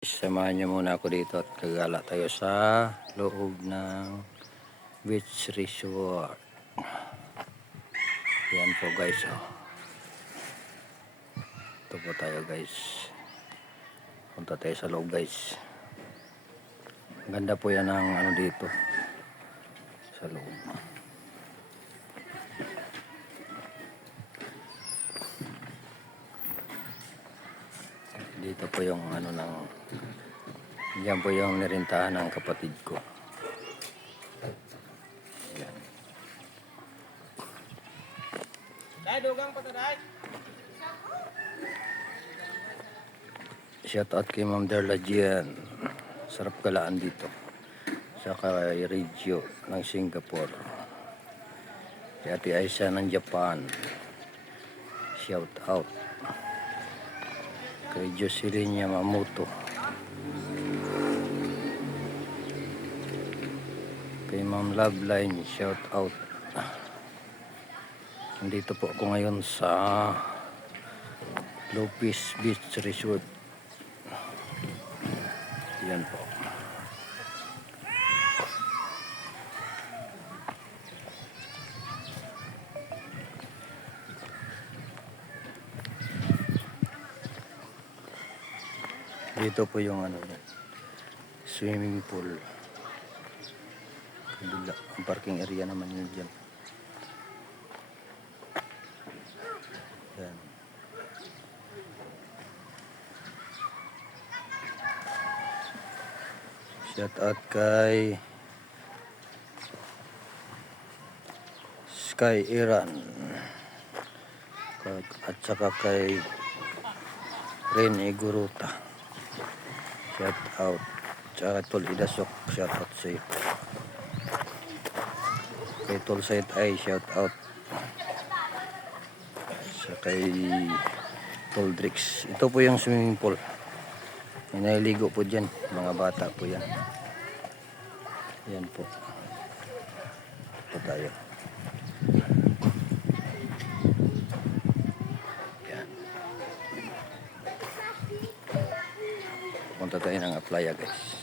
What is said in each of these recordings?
Samahan niyo muna ako dito at gagala tayo sa loob ng beach resort. Yan po guys. Oh. Ito po tayo guys. Punta tayo sa loob guys. Ganda po yan ang ano dito. Sa loob. Dito po yung ano ng Diyan po yung nirintahan ng kapatid ko. Yan. Dai dugang pa to dai. Shout out kay Ma'am Darla Gian. Sarap kalaan dito. Sa kay Regio ng Singapore. Si Ate Aisha ng Japan. Shout out. Kay Jocelyn Yamamoto. Kay Ma'am Loveline, shout out. Nandito po ako ngayon sa Lopez Beach Resort. Yan po. Dito po yung ano swimming pool. Kabila. Ang parking area naman yun dyan. Yan. Shout Sky Iran at saka kay Ren Iguruta shout out tsaka Tol Idasok shout out sa kay Tol Said ay shout out. Sa kay Tol Drix ito po yung swimming pool. May naliligo po dyan. Mga bata po yan. Yan po. Ito tayo. Yan. Punta tayo ng playa guys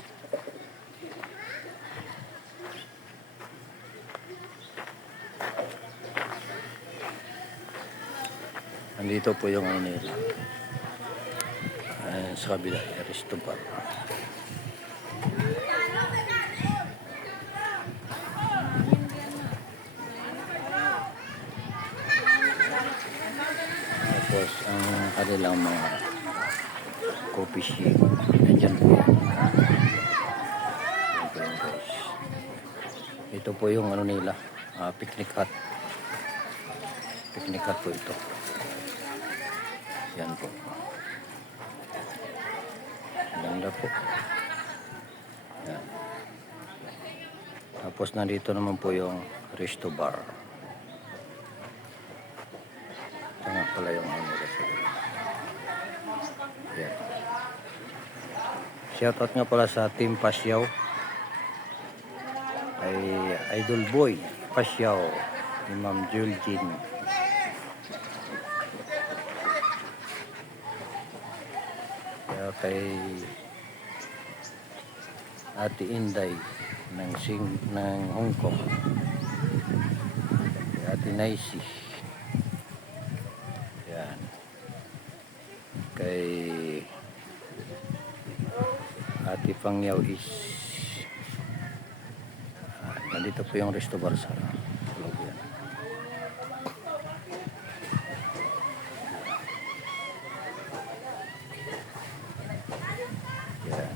Nandito po yung ano nila. Ayan, sa kabila, Aristobal. Tapos, ang kanilang mga coffee shake. Nandiyan po yan. Ito po yung ano nila, ah, picnic hut. Picnic hut po ito. Yan po. Ganda po. Yan. Tapos nandito naman po yung resto bar. Ito nga pala yung ano kasi. Yan. Shoutout nga pala sa Team Pasyaw. Ay Idol Boy Pasyaw. Ni Ma'am Juljin. Kay Ate Inday ng Sing ng Hong Kong. Kay Ate Naisi. Yan. Kay Ate Pangyaw is ah, nandito po yung resto bar sa loob yan. Yan.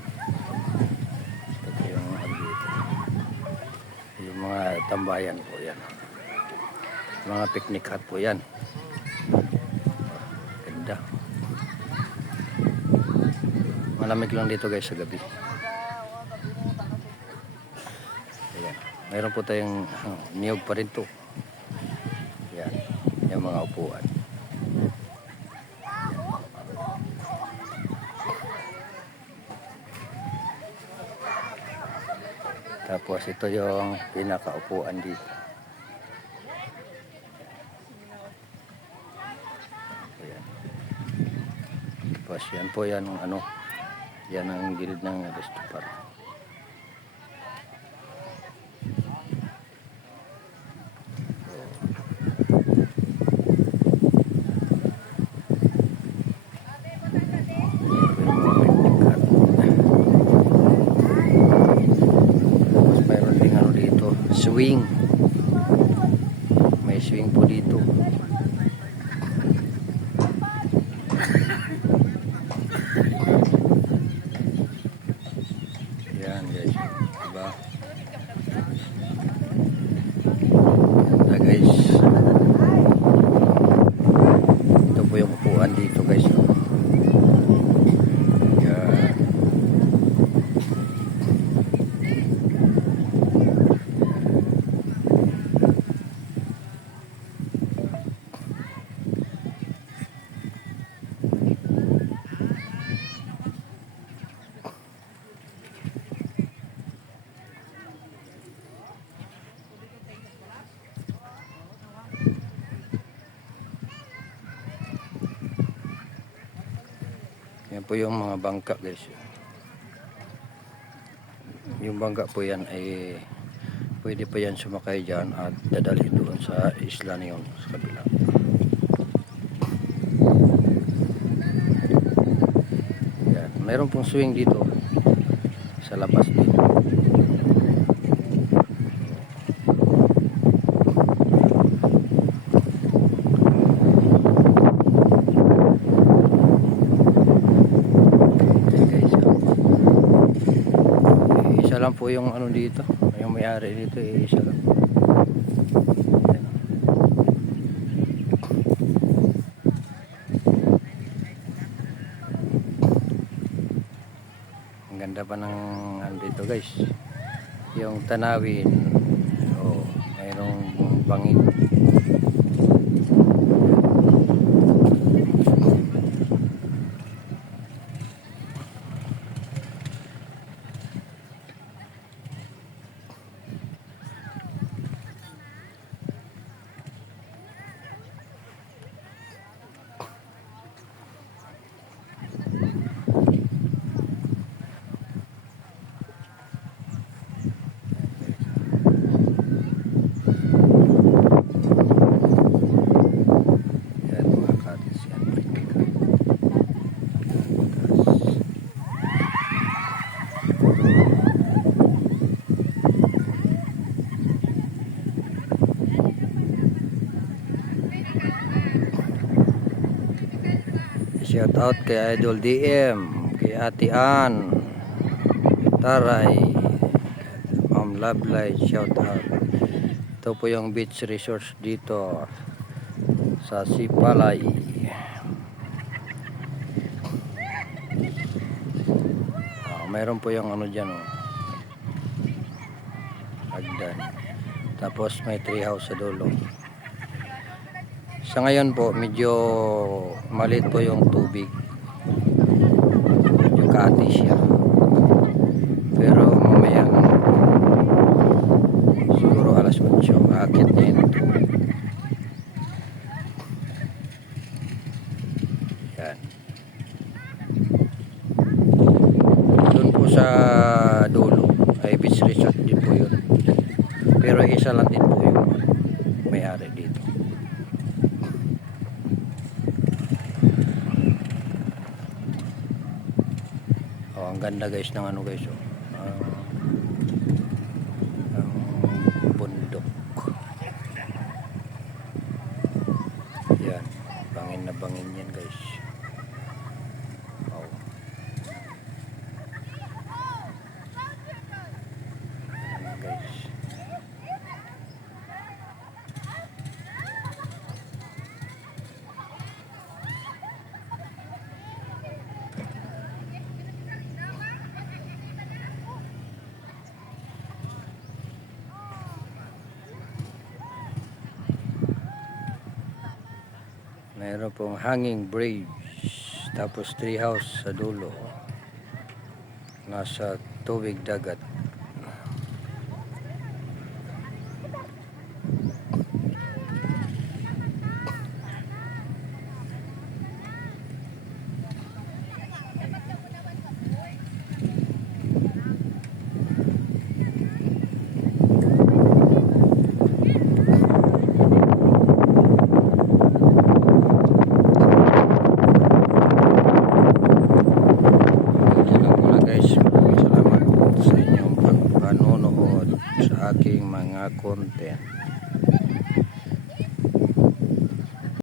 Ito yung ano dito. Yung mga tambayan po yan. Mga picnic hut po yan. Ganda. Malamig lang dito guys sa gabi. Ayan. Mayroon po tayong uh, niyog pa rin to. Yan. Yung mga upuan. Tapos ito yung pinakaupuan dito. Ayan. Tapos yan po yan ang ano, Yan ang gilid ng resto par. Tapos mayroon din ano dito, swing. May swing po dito. Yan guys, diba? Ganda guys. Ito po yung upuan dito guys. oh. Yan. Yan po yung mga bangka guys. Yung bangka po yan ay pwede pa yan sumakay dyan at dadali doon sa isla na yun sa kabila. Yan. Mayroon pong swing dito sa labas din. Yan guys. oh. Eh, Isa lang po yung ano dito. Yung may-ari dito eh, isa lang. Ang ganda pa ng ano dito guys. Yung tanawin. Oh, mayroong bangin. Yan mga katis yan. Tapos, Shout out kay Idol DM, kay Ate Ann, Taray, Ma'am Light, shout out. Ito po yung beach resource dito sa Sipalay. Ah, mayroon po yung ano dyan oh. Hagdan. Tapos may tree house sa dulo. Sa ngayon po, medyo maliit po yung tubig. Yung kati siya. Pero mamaya siguro alas 8 akit na yun ang tubig. Yan. Doon po sa dulo ay beach resort din po yun. Pero isa lang din po yung may-ari dito. Oh, ang ganda guys ng ano guys oh. Ah, ang bundok. Yan, bangin na bangin yan guys. Oh. Yan na, guys. Mayroon pong hanging bridge. Tapos tree house sa dulo. Nasa tubig dagat.